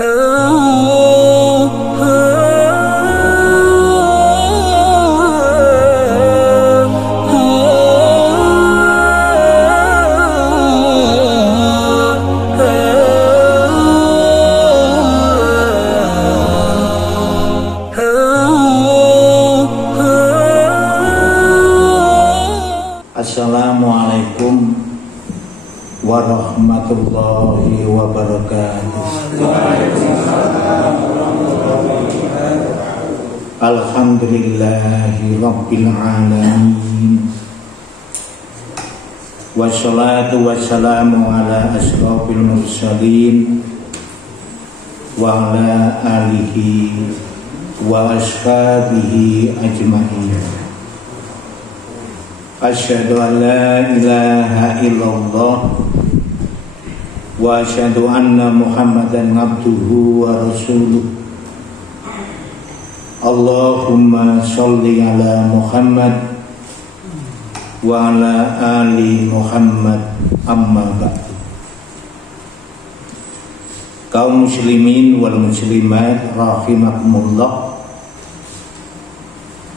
Assalamualaikum warahmatullahi wabarakatuh. Alhamdulillahi rabbil alamin. Wassalatu wassalamu ala asrofil mursalin wa ala alihi wa ashabihi ajma'in. Asyhadu an la ilaha illallah wa asyhadu anna Muhammadan abduhu wa rasuluh. Allahumma sholli ala Muhammad wa ala ali Muhammad, amma ba'du. Kaum muslimin wal muslimat rahimakumullah,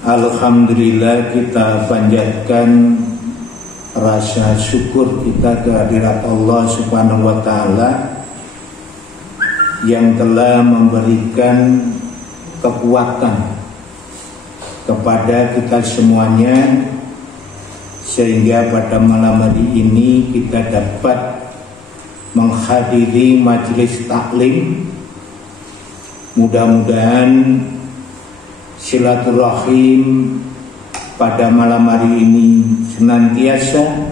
alhamdulillah kita panjatkan rasa syukur kita kehadirat Allah Subhanahu wa taala yang telah memberikan kekuatan kepada kita semuanya sehingga pada malam hari ini kita dapat menghadiri majelis taklim. Mudah-mudahan silaturahim pada malam hari ini senantiasa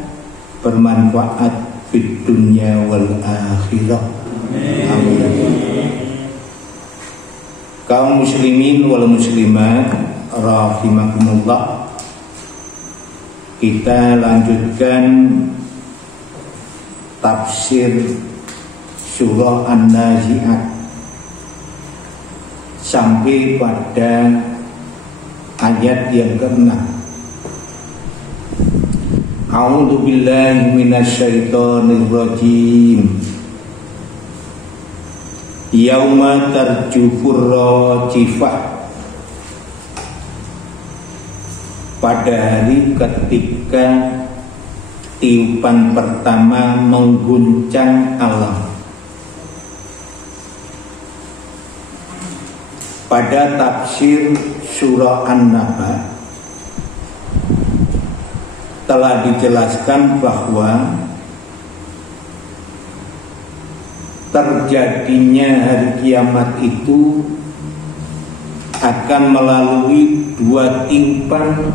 bermanfaat di dunia wal akhirah. Amin. Kaum muslimin wal muslimat rahimakumullah, kita lanjutkan tafsir surah An-Nazi'at sampai pada ayat yang ke-6. A'udzu billahi minasyaitonir rajim. Yauma tarjufur rajifah. Pada hari ketika tiupan pertama mengguncang alam. Pada tafsir surah An-Naba telah dijelaskan bahwa terjadinya hari kiamat itu akan melalui dua tiupan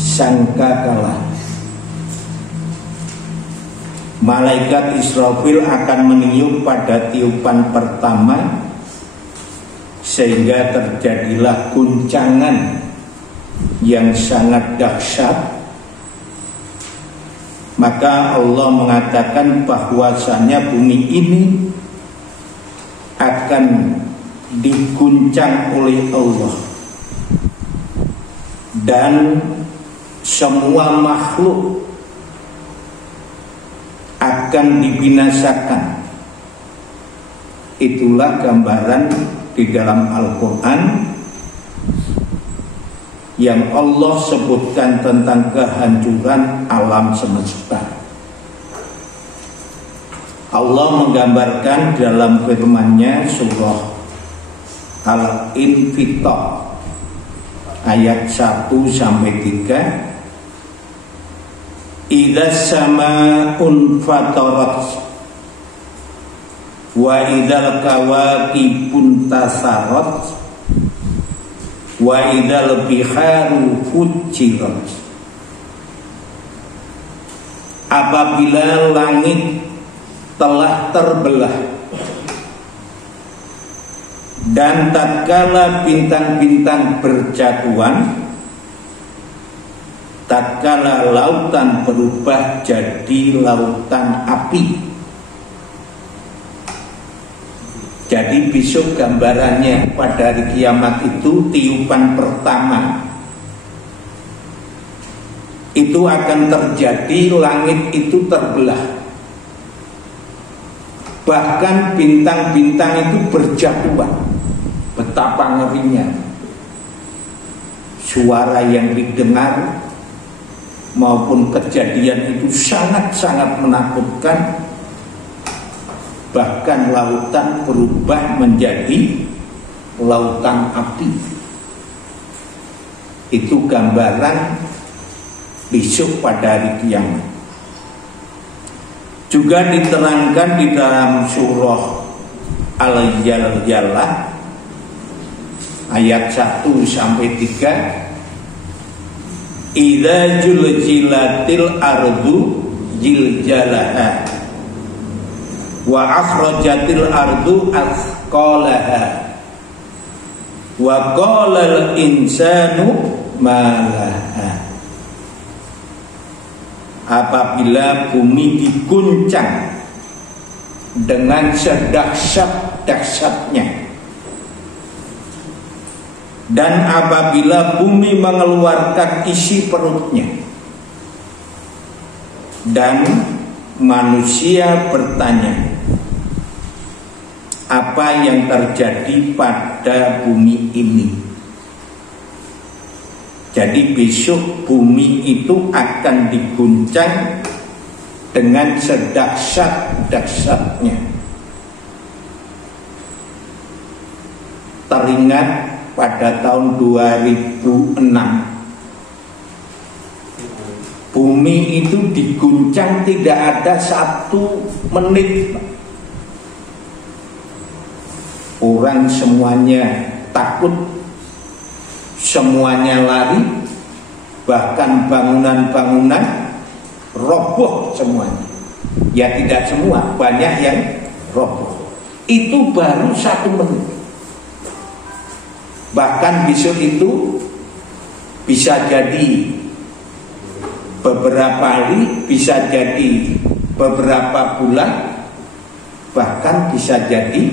sangkakala. Malaikat Israfil akan meniup pada tiupan pertama sehingga terjadilah guncangan yang sangat dahsyat. Maka Allah mengatakan bahwasanya bumi ini akan diguncang oleh Allah dan semua makhluk akan dibinasakan. Itulah gambaran di dalam Al-Quran yang Allah sebutkan tentang kehancuran alam semesta. Allah menggambarkan dalam firman-Nya surah Al-Infitar ayat 1-3. Idza sama'un fatarat wa idzal kawakibun tasarat wa idzal biharu fujirat. Apabila langit telah terbelah dan tatkala bintang-bintang berjatuhan, tatkala lautan berubah jadi lautan api. Jadi besok gambarannya pada hari kiamat itu tiupan pertama itu akan terjadi, langit itu terbelah. Bahkan bintang-bintang itu berjatuhan. Betapa ngerinya suara yang didengar maupun kejadian itu sangat-sangat menakutkan. Bahkan lautan berubah menjadi lautan api. Itu gambaran besok pada hari kiamat. Juga diterangkan di dalam surah Al-Zalzalah ayat 1 sampai 3. Idza juljilatil ardu jiljalaha wa akhrajatil ardu athqalaha wa qalal insanu ma laha. Apabila bumi diguncang dengan sedahsyat-dahsyatnya, dan apabila bumi mengeluarkan isi perutnya, dan manusia bertanya, apa yang terjadi pada bumi ini? Jadi besok bumi itu akan diguncang dengan sedahsyat-dahsyatnya. Teringat pada tahun 2006, bumi itu diguncang tidak ada 1 menit. Orang semuanya takut, semuanya lari, bahkan bangunan-bangunan roboh semuanya. Ya tidak semua, banyak yang roboh. Itu baru 1 menit. Bahkan besok itu bisa jadi beberapa hari, bisa jadi beberapa bulan, bahkan bisa jadi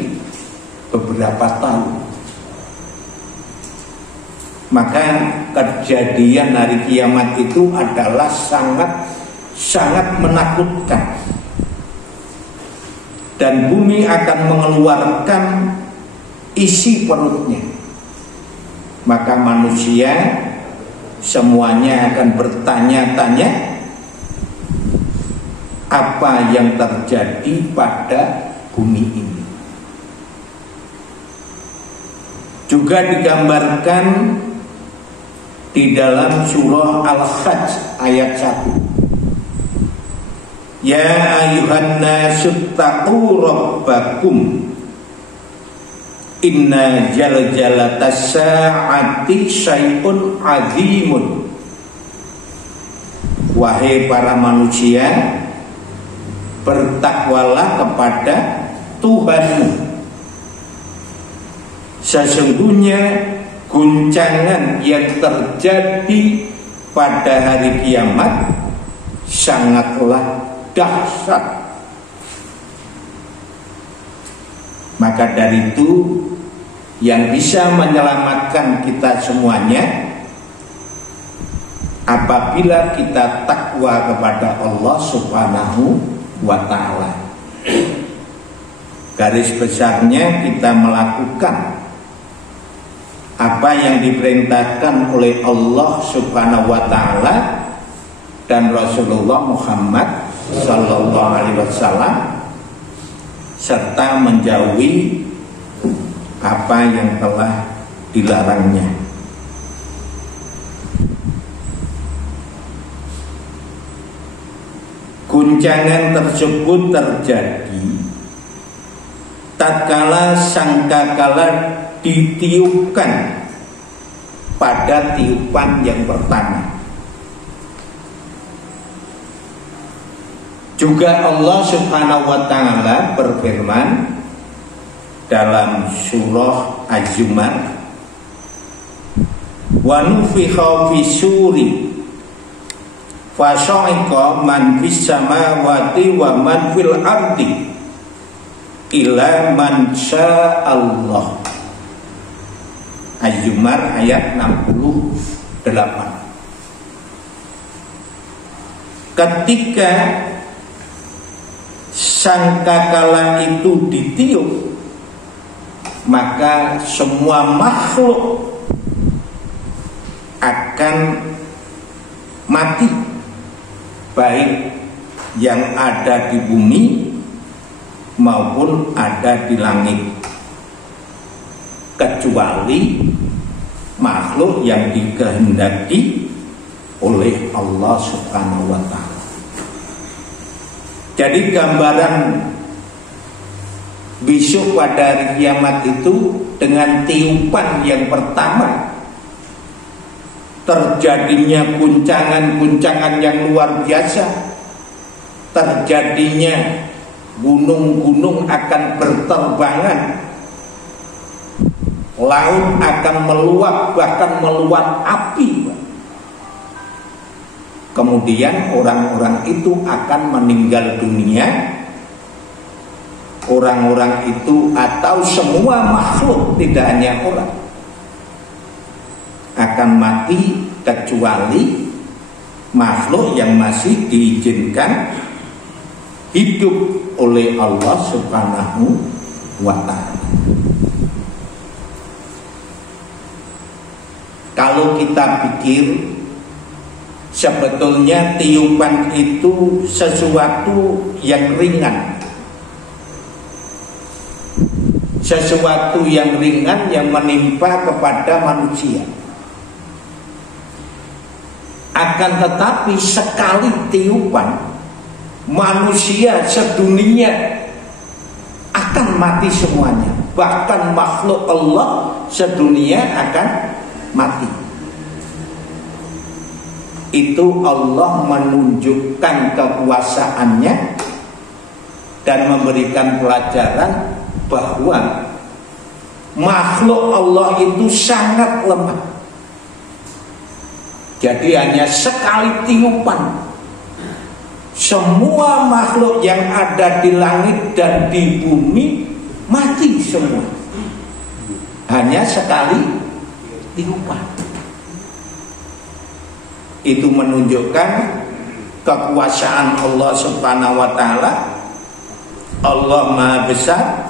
beberapa tahun. Maka kejadian hari kiamat itu adalah sangat menakutkan. Dan bumi akan mengeluarkan isi perutnya. Maka manusia semuanya akan bertanya-tanya apa yang terjadi pada bumi ini. Juga digambarkan di dalam surah Al-Hajj ayat 1. Ya ayuhan nasu taqu rabbakum inna jalzalatas sa'ati syai'un azimun. Wahai para manusia, bertakwalah kepada Tuhanmu. Sesungguhnya guncangan yang terjadi pada hari kiamat sangatlah dahsyat. Maka dari itu yang bisa menyelamatkan kita semuanya apabila kita takwa kepada Allah Subhanahu wa ta'ala. Garis besarnya kita melakukan apa yang diperintahkan oleh Allah Subhanahu wa ta'ala dan Rasulullah Muhammad sallallahu alaihi wasallam, serta menjauhi apa yang telah dilarangnya. Guncangan tersebut terjadi tatkala sangkakala ditiupkan pada tiupan yang pertama. Juga Allah Subhanahu wa ta'ala berfirman dalam surah Az-Zumar, wa nufikha fi suri fa sa'iqa man fis samawati wa man fil ardi illa man sya'allah. Az-Zumar ayat 68. Ketika sangkakala itu ditiup, maka semua makhluk akan mati, baik yang ada di bumi maupun ada di langit, kecuali makhluk yang dikehendaki oleh Allah Subhanahu wa Ta'ala. Jadi gambaran besok pada hari kiamat itu dengan tiupan yang pertama, terjadinya guncangan-guncangan yang luar biasa, terjadinya gunung-gunung akan berterbangan, laut akan meluap, bahkan meluap api. Kemudian orang-orang itu akan meninggal dunia. Orang-orang itu atau semua makhluk, tidak hanya orang, akan mati kecuali makhluk yang masih diizinkan hidup oleh Allah Subhanahu wa Ta'ala. Kalau kita pikir, sebetulnya tiupan itu sesuatu yang ringan, sesuatu yang ringan yang menimpa kepada manusia. Akan tetapi sekali tiupan, manusia sedunia akan mati semuanya. Bahkan makhluk Allah sedunia akan mati. Itu Allah menunjukkan kekuasaannya dan memberikan pelajaran bahwa makhluk Allah itu sangat lemah. Jadi hanya sekali tiupan, semua makhluk yang ada di langit dan di bumi mati semua. Hanya sekali tiupan. Itu menunjukkan kekuasaan Allah Subhanahu wa Ta'ala. Allah Maha Besar.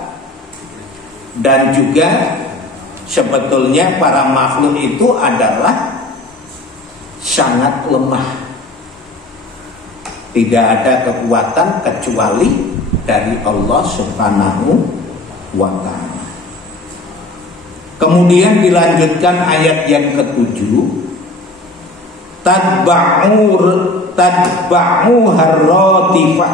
Dan juga sebetulnya para makhluk itu adalah sangat lemah. Tidak ada kekuatan kecuali dari Allah Subhanahu wa Ta'ala. Kemudian dilanjutkan ayat yang ke-7, tadba'u harratifah,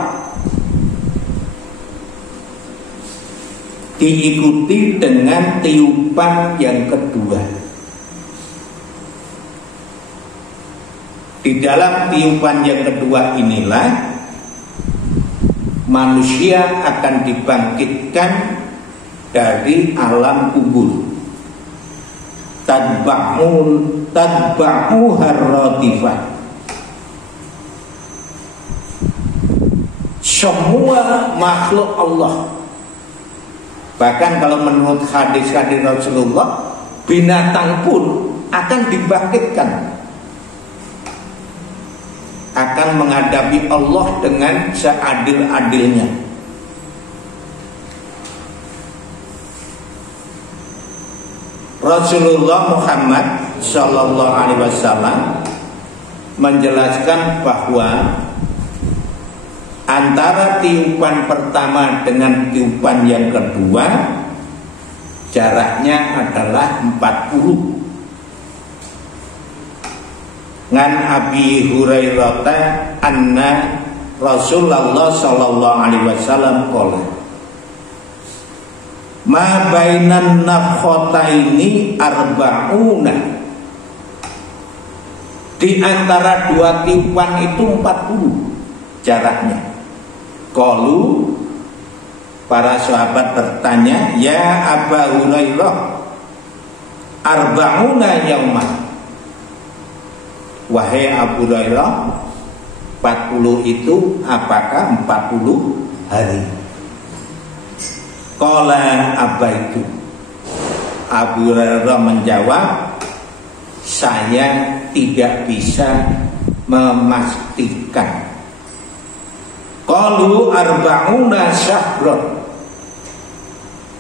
diikuti dengan tiupan yang kedua. Di dalam tiupan yang kedua inilah manusia akan dibangkitkan dari alam kubur. Tadba'u harratifah. Semua makhluk Allah, bahkan kalau menurut hadis-hadis Rasulullah, binatang pun akan dibangkitkan, akan menghadapi Allah dengan seadil-adilnya. Rasulullah Muhammad Sallallahu Alaihi Wasallam menjelaskan bahwa antara tiupan pertama dengan tiupan yang kedua jaraknya adalah 40. Ngan Abi Hurairah anna Rasulullah Sallallahu Alaihi Wasallam qala ma bainan nafkhataini arba'una. Di antara dua tiupan itu 40 jaraknya. Qalu, para sahabat bertanya, ya Aba Hurairah, arba'una yauman. Wahai Abu Hurairah, 40 itu apakah 40 hari? Qala abaitu. Abu Hurairah menjawab, saya tidak bisa memastikan. Qalu arba'una syahron.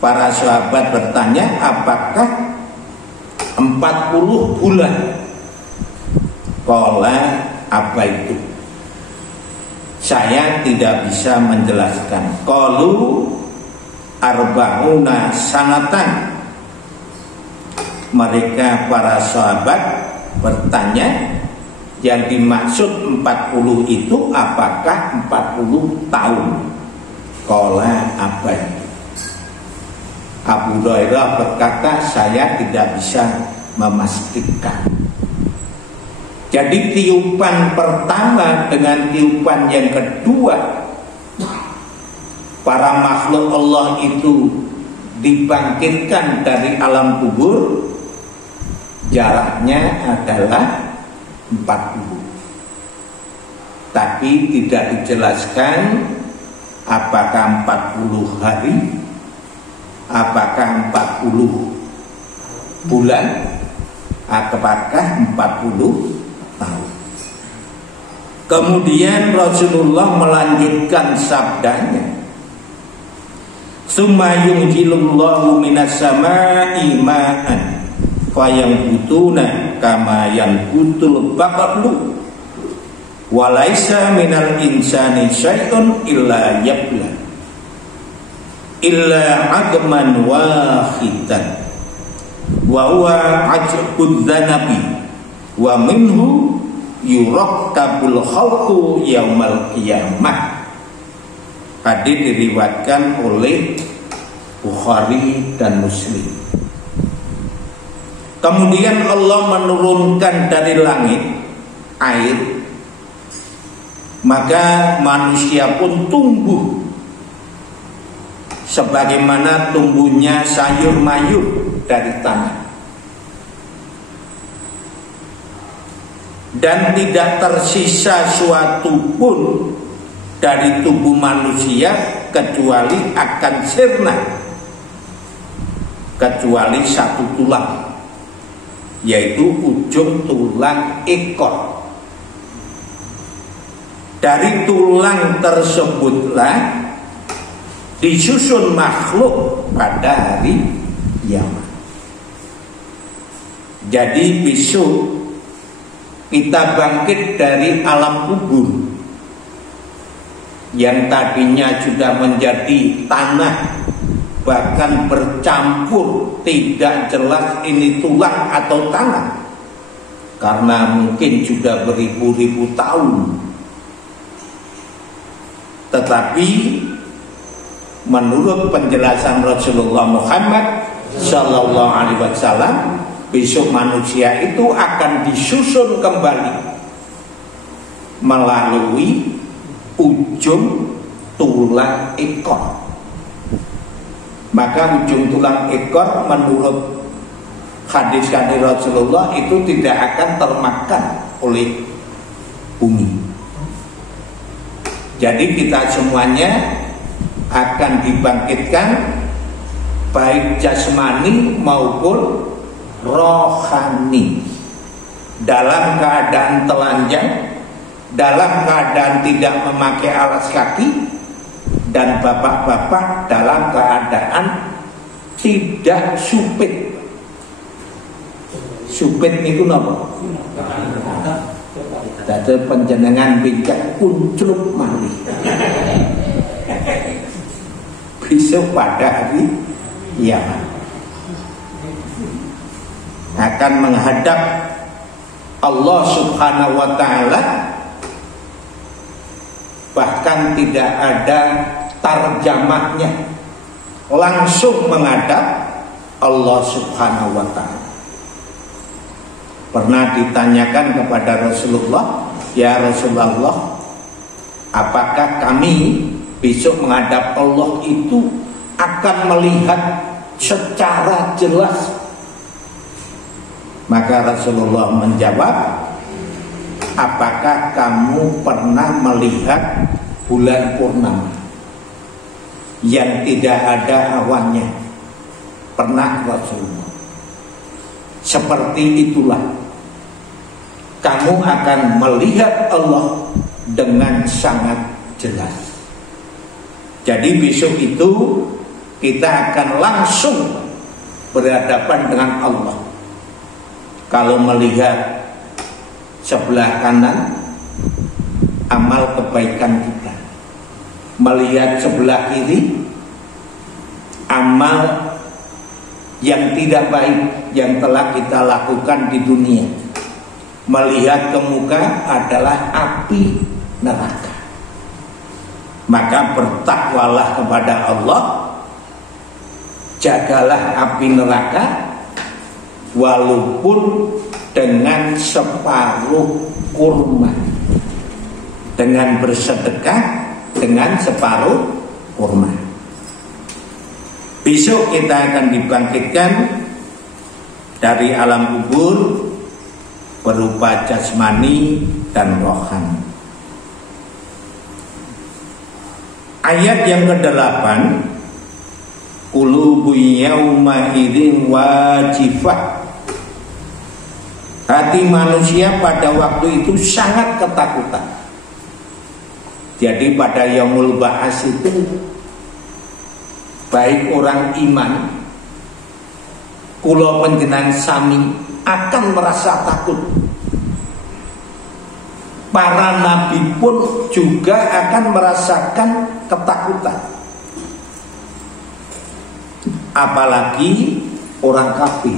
Para sahabat bertanya, apakah 40 bulan? Qala, apa itu? Saya tidak bisa menjelaskan. Qalu arba'una sanatan. Mereka para sahabat bertanya, yang dimaksud 40 itu apakah 40 tahun? Qala, apa itu? Abu Hurairah berkata, saya tidak bisa memastikan. Jadi tiupan pertama dengan tiupan yang kedua, para makhluk Allah itu dibangkitkan dari alam kubur, jaraknya adalah 40. Tapi tidak dijelaskan apakah 40 hari, apakah 40 bulan, apakah 40 tahun. Kemudian Rasulullah melanjutkan sabdanya, summa yunjilullahu minas sama'i ma'an fayambutuna kama yambutul baqlu walaisa minal insani syai'un illa yabla illa agman wahidan wa huwa ajbud dzanabi wa minhu yurakkabul khalqu yaumal qiyamah. Hadis diriwayatkan oleh Bukhari dan Muslim. Kemudian Allah menurunkan dari langit air, maka manusia pun tumbuh sebagaimana tumbuhnya sayur mayur dari tanah, dan tidak tersisa suatu pun dari tubuh manusia kecuali akan sirna, kecuali satu tulang, yaitu ujung tulang ekor. Dari tulang tersebutlah disusun makhluk pada hari kiamat. Jadi besok kita bangkit dari alam kubur yang tadinya sudah menjadi tanah, bahkan bercampur, tidak jelas ini tulang atau tanah, karena mungkin sudah beribu-ribu tahun. Tetapi menurut penjelasan Rasulullah Muhammad Sallallahu Alaihi Wasallam, besok manusia itu akan disusun kembali melalui ujung tulang ekor. Maka ujung tulang ekor menurut hadis-hadis Rasulullah itu tidak akan termakan oleh bumi. Jadi kita semuanya akan dibangkitkan, baik jasmani maupun rohani, dalam keadaan telanjang, dalam keadaan tidak memakai alas kaki, dan bapak-bapak dalam keadaan tidak supit. Supit itu apa? Dadi panjenengan bijak kuncluk malih. Besok pada hari kiamat akan menghadap Allah Subhanahu wa ta'ala, bahkan tidak ada tarjamahnya, langsung menghadap Allah Subhanahu wa ta'ala. Pernah ditanyakan kepada Rasulullah, ya Rasulullah, apakah kami besok menghadap Allah itu akan melihat secara jelas? Maka Rasulullah menjawab, apakah kamu pernah melihat bulan purnama yang tidak ada awannya? Pernah Rasulullah. Seperti itulah kamu akan melihat Allah dengan sangat jelas. Jadi besok itu kita akan langsung berhadapan dengan Allah. Kalau melihat sebelah kanan, amal kebaikan kita. Melihat sebelah kiri, amal yang tidak baik yang telah kita lakukan di dunia. Melihat ke muka adalah api neraka. Maka bertakwalah kepada Allah, jagalah api neraka walaupun dengan separuh kurma, dengan bersedekah dengan separuh kurma. Besok kita akan dibangkitkan dari alam kubur berupa jasmani dan rohani. Ayat yang ke-8, qulubu yauma idzin wajifah. Hati manusia pada waktu itu sangat ketakutan. Jadi pada yaumul ba'ats itu baik orang iman kula panjenengan sami akan merasa takut. Para nabi pun juga akan merasakan ketakutan. Apalagi orang kafir.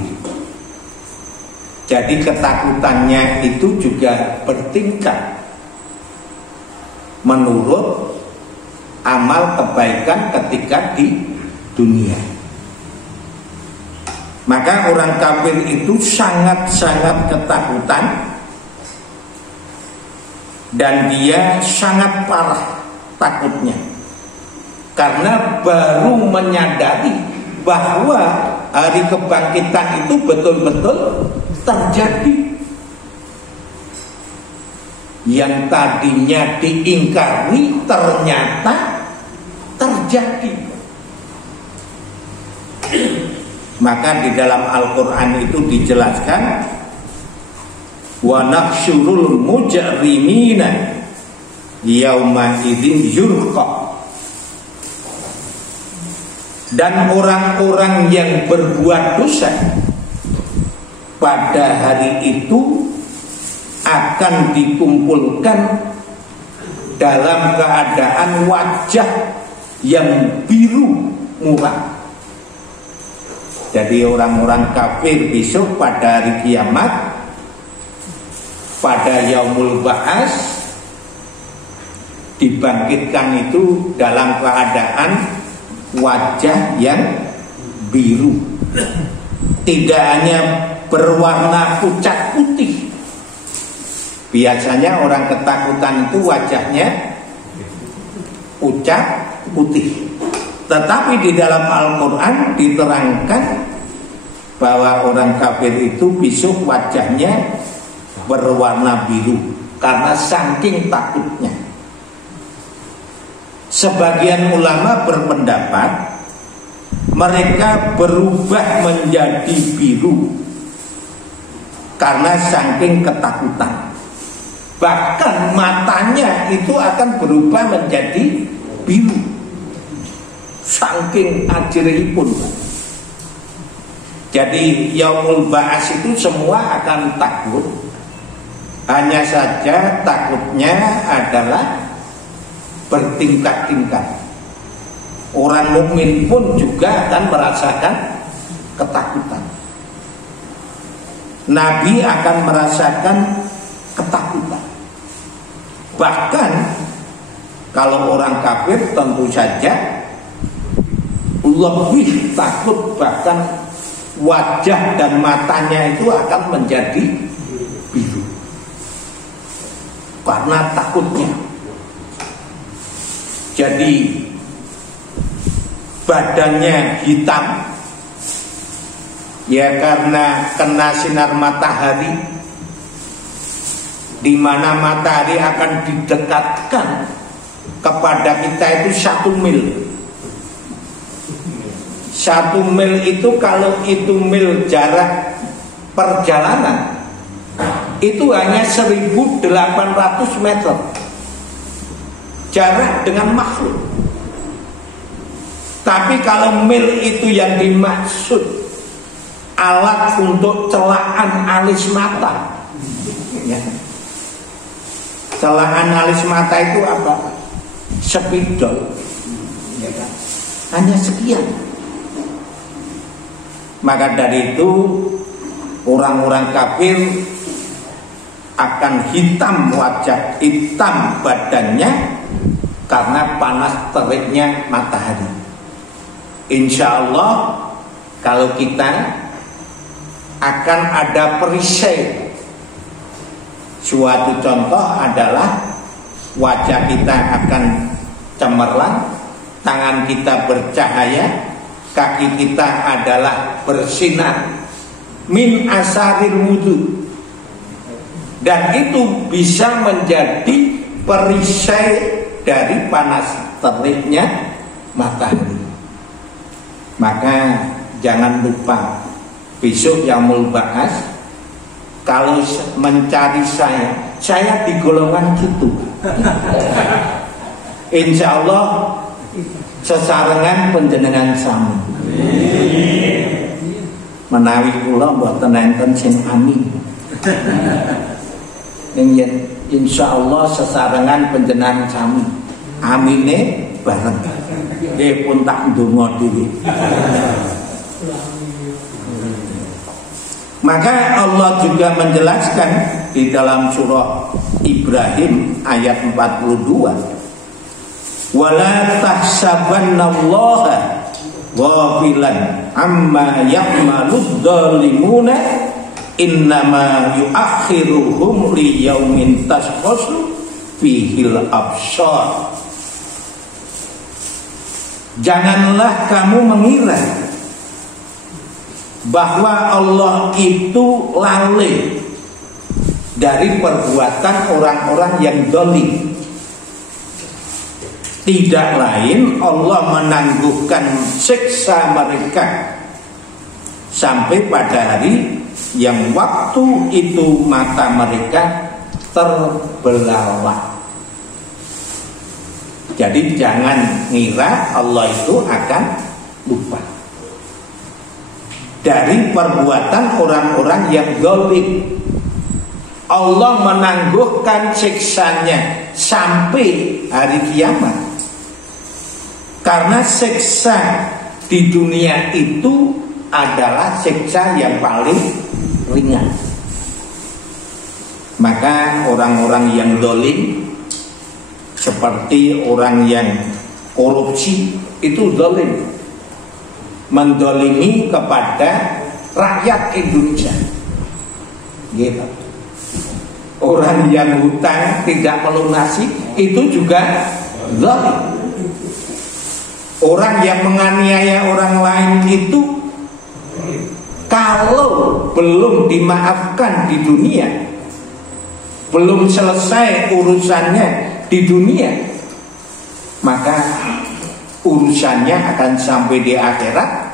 Jadi ketakutannya itu juga bertingkat menurut amal kebaikan ketika di dunia. Maka orang kafir itu sangat-sangat ketakutan, dan dia sangat parah takutnya karena baru menyadari bahwa hari kebangkitan itu betul-betul terjadi. Yang tadinya diingkari ternyata terjadi. Maka di dalam Al-Quran itu dijelaskan, wa nahsyurul mujrimina yauma idzin zurqa. Dan orang-orang yang berbuat dosa pada hari itu akan dikumpulkan dalam keadaan wajah yang biru muram. Jadi orang-orang kafir besok pada hari kiamat, pada yaumul ba'ats, dibangkitkan itu dalam keadaan wajah yang biru. Tidak hanya berwarna pucat putih. Biasanya orang ketakutan itu wajahnya pucat putih. Tetapi di dalam Al-Quran diterangkan bahwa orang kafir itu besok wajahnya berwarna biru karena saking takutnya. Sebagian ulama berpendapat mereka berubah menjadi biru karena saking ketakutan. Bahkan matanya itu akan berubah menjadi biru saking ajrihipun. Jadi yaumul ba'ats itu semua akan takut. Hanya saja takutnya adalah bertingkat-tingkat. Orang mukmin pun juga akan merasakan ketakutan. Nabi akan merasakan ketakutan. Bahkan kalau orang kafir tentu saja lebih takut, bahkan wajah dan matanya itu akan menjadi biru karena takutnya. Jadi badannya hitam ya karena kena sinar matahari, di mana matahari akan didekatkan kepada kita itu 1 mil. 1 mil itu kalau itu mil jarak perjalanan itu hanya 1.800 meter jarak dengan makhluk. Tapi kalau mil itu yang dimaksud alat untuk celaan alis mata, ya. Celaan alis mata itu apa? Spidol, ya kan? Hanya sekian. Maka dari itu orang-orang kafir akan hitam wajah, hitam badannya karena panas teriknya matahari. Insya Allah kalau kita akan ada perisai. Suatu contoh adalah wajah kita akan cemerlang, tangan kita bercahaya, kaki kita adalah bersinar min asaril wudu, dan itu bisa menjadi perisai dari panas teriknya matahari. Maka jangan lupa besok yaumul ba'ats, kalau mencari saya di golongan gitu. Insya Allah sesarengan panjenengan sami. Menawi kula mboten enten sing amin. Yen insya Allah sesarengan panjenengan sami. Amine bareng. Nggih pun tak ndonga dhewe. Maka Allah juga menjelaskan di dalam surah Ibrahim ayat 42, wala tahsabannallaha ghafilan amma ya'malud dhalimuna innama yu'akhiruhum liyaumin tashkhasu fihil absar. Janganlah kamu mengira bahwa Allah itu lalai dari perbuatan orang-orang yang zalim. Tidak lain Allah menangguhkan siksa mereka sampai pada hari yang waktu itu mata mereka terbelalak. Jadi jangan ngira Allah itu akan lupa dari perbuatan orang-orang yang zalim. Allah menangguhkan siksanya sampai hari kiamat, karena siksa di dunia itu adalah siksa yang paling ringan. Maka orang-orang yang zalim, seperti orang yang korupsi, itu zalim, mendolimi kepada rakyat Indonesia, gitu. Orang yang hutang tidak melunasi itu juga zalim. Orang yang menganiaya orang lain itu kalau belum dimaafkan di dunia, belum selesai urusannya di dunia, maka urusannya akan sampai di akhirat.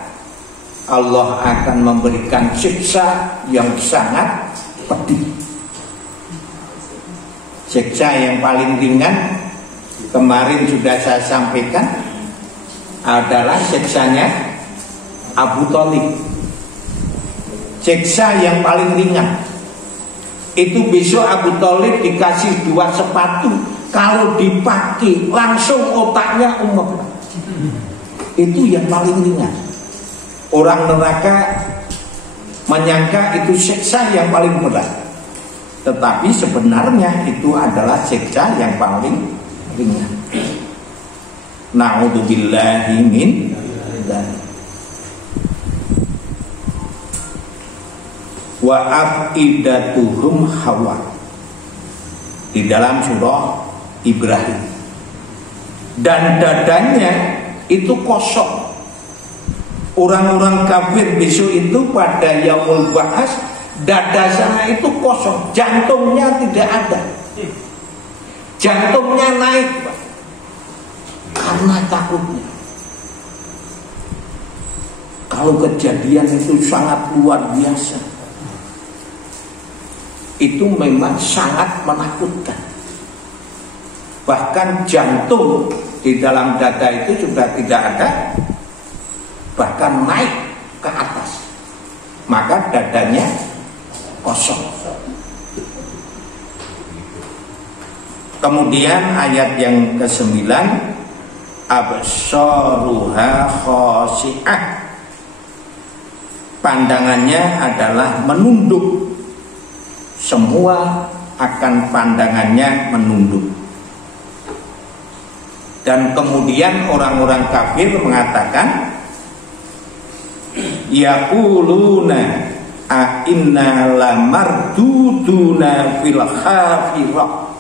Allah akan memberikan siksa yang sangat pedih. Siksa yang paling ringan kemarin sudah saya sampaikan adalah siksanya Abu Thalib. Siksa yang paling ringan itu besok Abu Thalib dikasih 2 sepatu, kalau dipakai langsung otaknya umur. Itu yang paling ringan. Orang neraka menyangka itu siksa yang paling berat, tetapi sebenarnya itu adalah siksa yang paling ringan. Na'udzubillahi min dzalik. Wa afidatuhum hawa, di dalam surah Ibrahim, dan dadanya itu kosong. Orang-orang kafir besok itu pada yaumul ba'ats, dada sana itu kosong, jantungnya tidak ada. Jantungnya naik, Pak, karena takutnya. Kalau kejadian itu sangat luar biasa, itu memang sangat menakutkan. Bahkan jantung di dalam dada itu sudah tidak ada, bahkan naik ke atas, maka dadanya kosong. Kemudian ayat yang ke-9, absaruha khashi'ah, pandangannya adalah menunduk, semua akan pandangannya menunduk. Dan kemudian orang-orang kafir mengatakan, yaquluna a inna lamarduduna fil khafirah.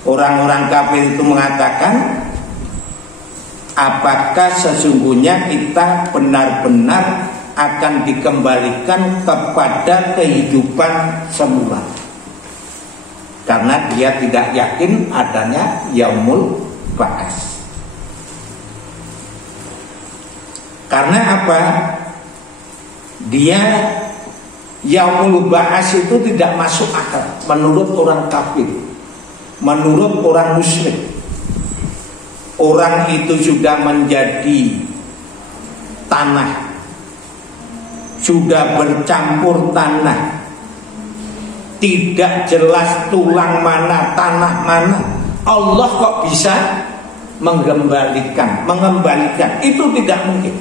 Orang-orang kafir itu mengatakan, apakah sesungguhnya kita benar-benar akan dikembalikan kepada kehidupan semula? Karena dia tidak yakin adanya yaumul ba'ats. Karena apa? Dia yaumul ba'ats itu tidak masuk akal menurut orang kafir. Menurut orang musyrik, orang itu sudah menjadi tanah, sudah bercampur tanah, tidak jelas tulang mana, tanah mana. Allah kok bisa mengembalikan? Itu tidak mungkin.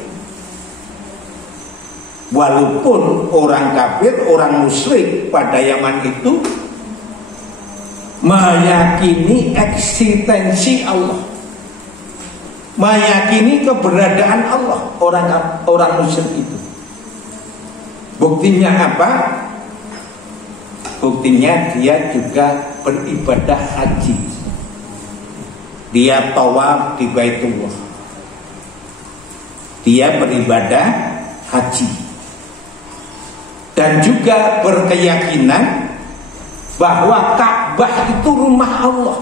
Walaupun orang kafir, orang musyrik pada zaman itu meyakini eksistensi Allah, meyakini keberadaan Allah, orang musyrik itu. Buktinya apa? Buktinya dia juga beribadah haji. Dia tawaf di Baitullah. Dia beribadah haji. Dan juga berkeyakinan bahwa Ka'bah itu rumah Allah.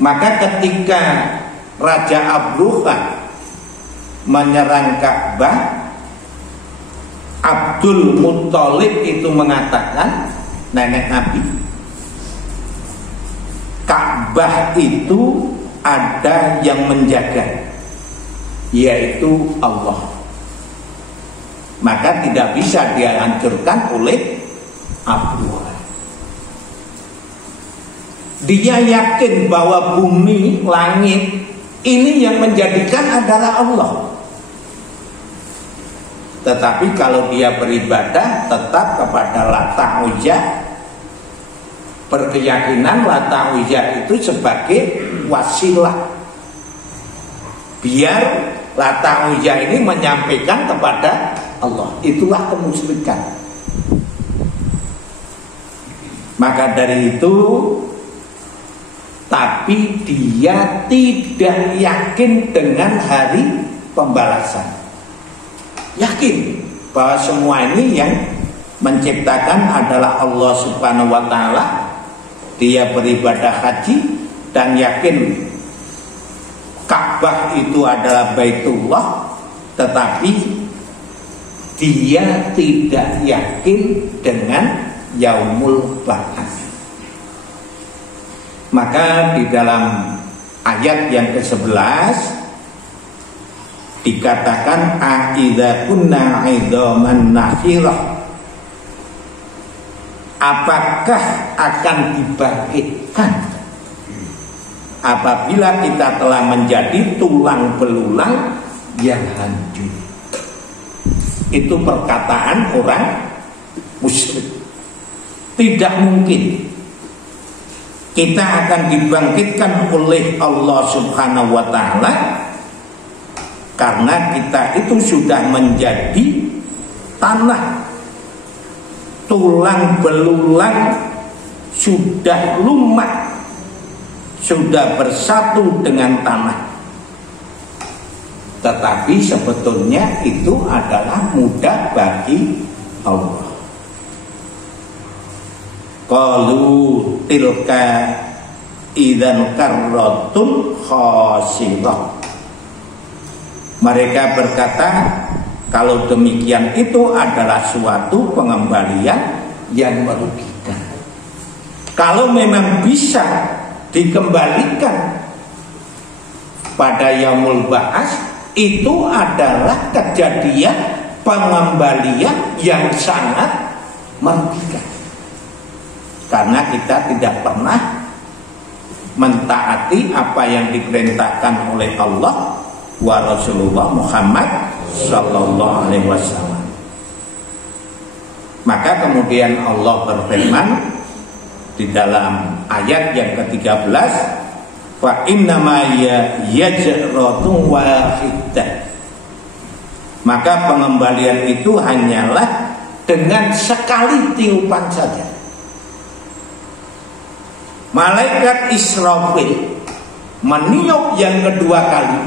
Maka ketika Raja Abruhah menyerang Ka'bah, Abdul Muthalib itu mengatakan, nenek Nabi, Ka'bah itu ada yang menjaga, yaitu Allah. Maka tidak bisa dihancurkan oleh Abruhah. Dia yakin bahwa bumi, langit ini yang menjadikan adalah Allah. Tetapi kalau dia beribadah tetap kepada Lata Uzza, berkeyakinan Lata Uzza itu sebagai wasilah, biar Lata Uzza ini menyampaikan kepada Allah. Itulah kemusyrikan. Maka dari itu, tapi dia tidak yakin dengan hari pembalasan. Yakin bahwa semua ini yang menciptakan adalah Allah Subhanahu wa Ta'ala. Dia beribadah haji dan yakin Ka'bah itu adalah Baitullah, tetapi dia tidak yakin dengan yaumul ba'ats. Maka di dalam ayat yang ke-11 dikatakan, a'idza kunna 'idhaman nakhirah, apakah akan dibangkitkan apabila kita telah menjadi tulang belulang yang hancur. Itu perkataan orang musyrik. Tidak mungkin kita akan dibangkitkan oleh Allah Subhanahu wa Ta'ala, karena kita itu sudah menjadi tanah, tulang belulang, sudah lumat, sudah bersatu dengan tanah. Tetapi sebetulnya itu adalah mudah bagi Allah. Qalu tilka idzan karratun khasirah. Mereka berkata, kalau demikian itu adalah suatu pengembalian yang merugikan. Kalau memang bisa dikembalikan pada yaumul ba'ats itu adalah kejadian pengembalian yang sangat merugikan. Karena kita tidak pernah mentaati apa yang diperintahkan oleh Allah wa Rasulullah Muhammad sallallahu alaihi wasallam. Maka kemudian Allah berfirman di dalam ayat yang ke-13, fa innama yajratun wahidah. Maka pengembalian itu hanyalah dengan sekali tiupan saja. Malaikat Israfil meniup yang kedua kali,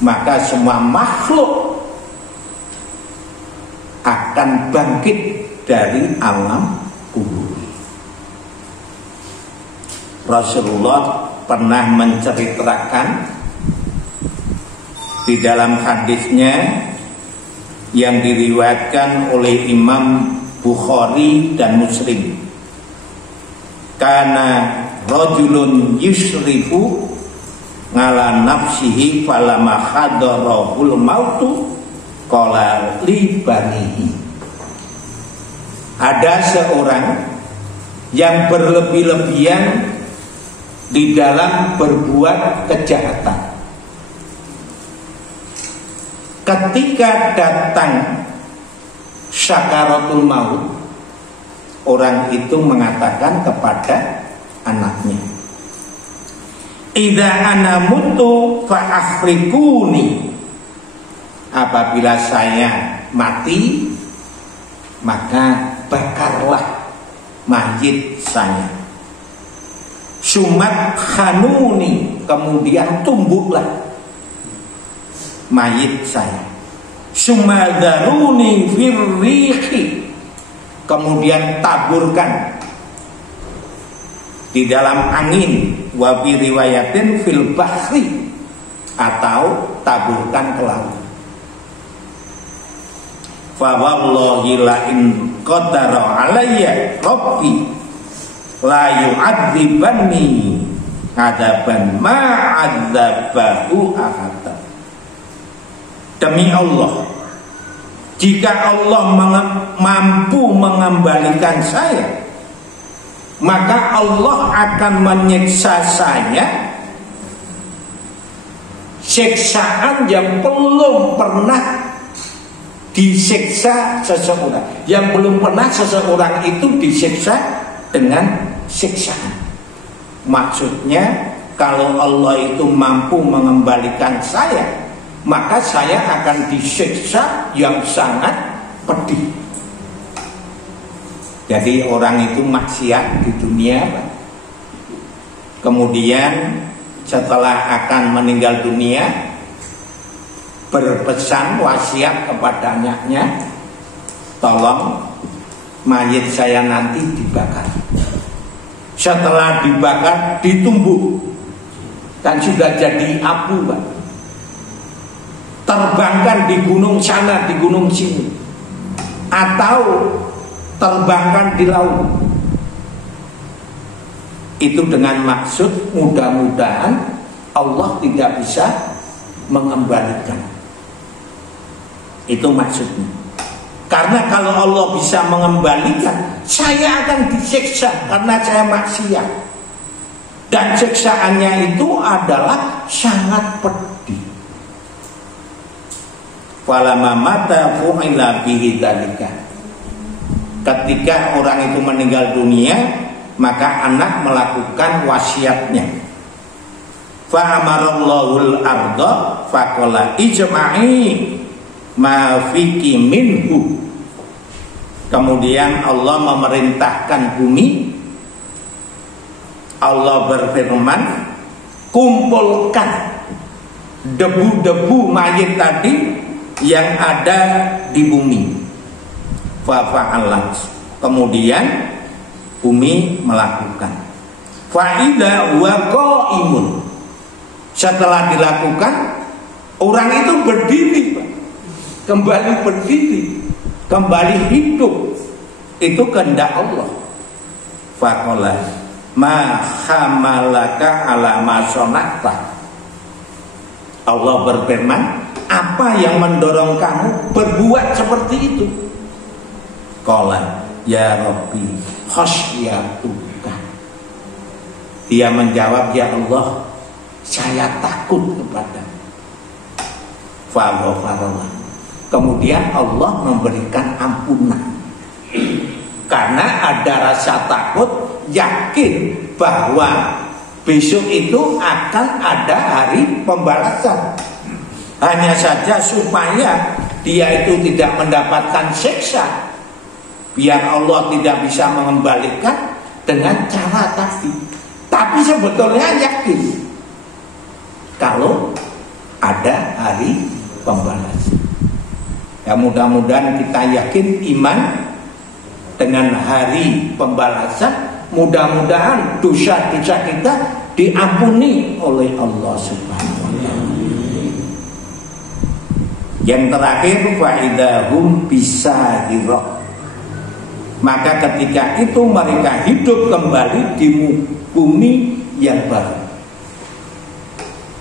maka semua makhluk akan bangkit dari alam kubur. Rasulullah pernah menceritakan di dalam hadisnya yang diriwayatkan oleh Imam Bukhari dan Muslim, kana rajulun yusrifu ngala nafsihi falama hadarahul mautu qala li banihi. Ada seorang yang berlebih-lebihan di dalam berbuat kejahatan. Ketika datang syakaratul maut, orang itu mengatakan kepada anaknya, idza ana mutu fa akhrikuni. Apabila saya mati, maka bakarlah mayit saya. Sumat khanuni, kemudian tumbuklah mayit saya. Sumadaruni firrihi, kemudian taburkan di dalam angin. Wa bi riwayatin fil bahri, atau taburkan ke laut. Fa wallahi la in qadara alayya rabbi la yu'adzibanni adaban ma'adzabahu ahad. Demi Allah, jika Allah mampu mengembalikan saya, maka Allah akan menyiksa saya siksaan yang belum pernah disiksa seseorang, yang belum pernah seseorang itu disiksa dengan siksaan. Maksudnya, kalau Allah itu mampu mengembalikan saya, maka saya akan disiksa yang sangat pedih. Jadi orang itu maksiat di dunia, kemudian setelah akan meninggal dunia berpesan wasiat kepada anaknya, tolong mayit saya nanti dibakar. Setelah dibakar ditumbuk, kan sudah jadi abu, Pak. Terbangkan di gunung sana, di gunung sini, atau terbangkan di laut. Itu dengan maksud mudah-mudahan Allah tidak bisa mengembalikan. Itu maksudnya. Karena kalau Allah bisa mengembalikan, saya akan disiksa karena saya maksiat. Dan siksaannya itu adalah sangat pedih. Falamma mata fu'ila bihi dzalika. Ketika orang itu meninggal dunia, maka anak melakukan wasiatnya. Fa amarallahul arda faqala ijma'i ma fiki minhu. Kemudian Allah memerintahkan bumi. Allah berfirman, kumpulkan debu-debu mayit tadi yang ada di bumi. Fa fa'alat. Kemudian bumi melakukan. Fa idza huwa qaimun. Setelah dilakukan, orang itu berdiri, Pak. Kembali berdiri, kembali hidup. Itu kehendak Allah. Faqala ma hamalaka ala ma sonata. Allah berfirman, apa yang mendorong kamu berbuat seperti itu? Qala ya Rabbi khasyatuka. Dia menjawab, ya Allah, saya takut kepada. Faghfarallah. Kemudian Allah memberikan ampunan. Karena ada rasa takut, yakin bahwa besok itu akan ada hari pembalasan. Hanya saja supaya dia itu tidak mendapatkan siksa, biar Allah tidak bisa mengembalikan dengan cara tadi. Tapi sebetulnya yakin kalau ada hari pembalasan. Ya, mudah-mudahan kita yakin iman dengan hari pembalasan. Mudah-mudahan dosa-dosa kita diampuni oleh Allah Subhanahu wa ta'ala. Yang terakhir, fa'idahum bisahirah. Maka ketika itu mereka hidup kembali di bumi yang baru.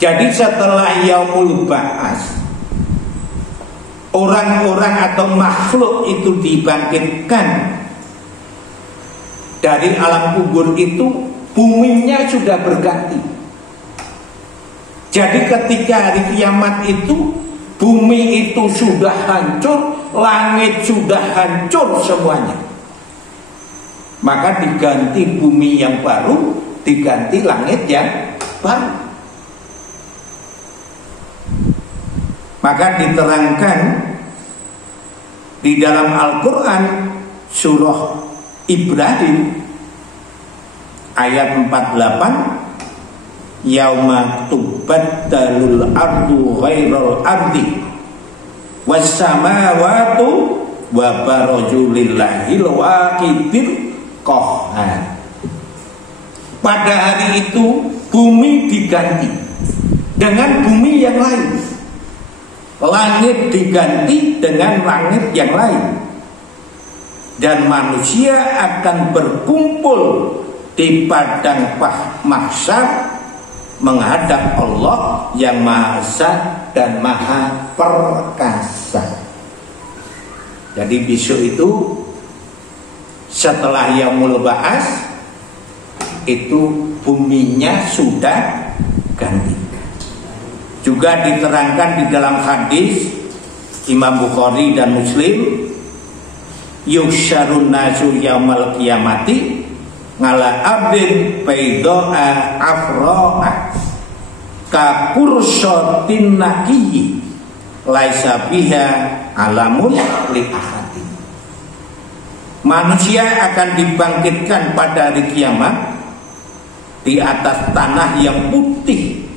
Jadi setelah yaumul ba'ats, orang-orang atau makhluk itu dibangkitkan dari alam kubur itu, buminya sudah berganti. Jadi ketika hari kiamat itu, bumi itu sudah hancur, langit sudah hancur semuanya. Maka diganti bumi yang baru, diganti langit yang baru. Maka diterangkan di dalam Al-Quran surah Ibrahim ayat 48, yauma tubaddalul ardu ghairal ardi was samawatu wa baraju lillahil waqidil qahhar. Pada hari itu bumi diganti dengan bumi yang lain, langit diganti dengan langit yang lain, dan manusia akan berkumpul di padang mahsyar menghadap Allah yang Maha Esa dan Maha Perkasa. Jadi besok itu setelah yaumul ba'ats itu buminya sudah ganti. Juga diterangkan di dalam hadis Imam Bukhari dan Muslim, yusyarun nasu yaumal qiyamati ngala abdin baidoa afro'a ka kursotin naqiyi laisa biha alamun li ahadin. Manusia akan dibangkitkan pada hari kiamat di atas tanah yang putih,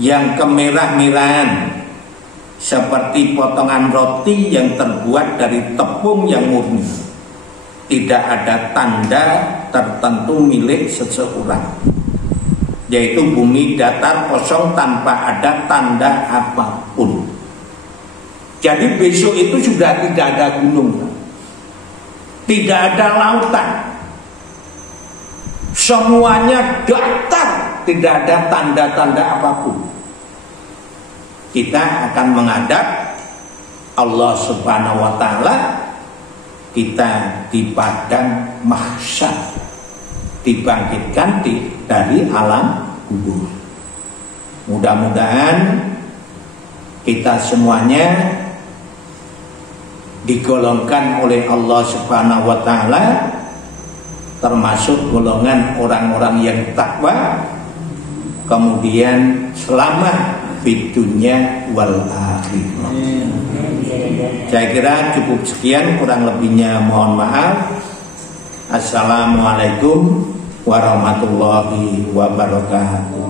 yang kemerah-merahan, seperti potongan roti yang terbuat dari tepung yang murni. Tidak ada tanda tertentu milik seseorang, yaitu bumi datar kosong tanpa ada tanda apapun. Jadi besok itu sudah tidak ada gunung, tidak ada lautan, semuanya datar, tidak ada tanda-tanda apapun. Kita akan menghadap Allah Subhanahu wa ta'ala, kita di padang mahsyar, dibangkitkan dari alam kubur. Mudah-mudahan kita semuanya digolongkan oleh Allah Subhanahu wa ta'ala termasuk golongan orang-orang yang takwa, kemudian selamat di dunia wal akhirah. Saya kira cukup sekian, kurang lebihnya mohon maaf. Assalamualaikum warahmatullahi wabarakatuh.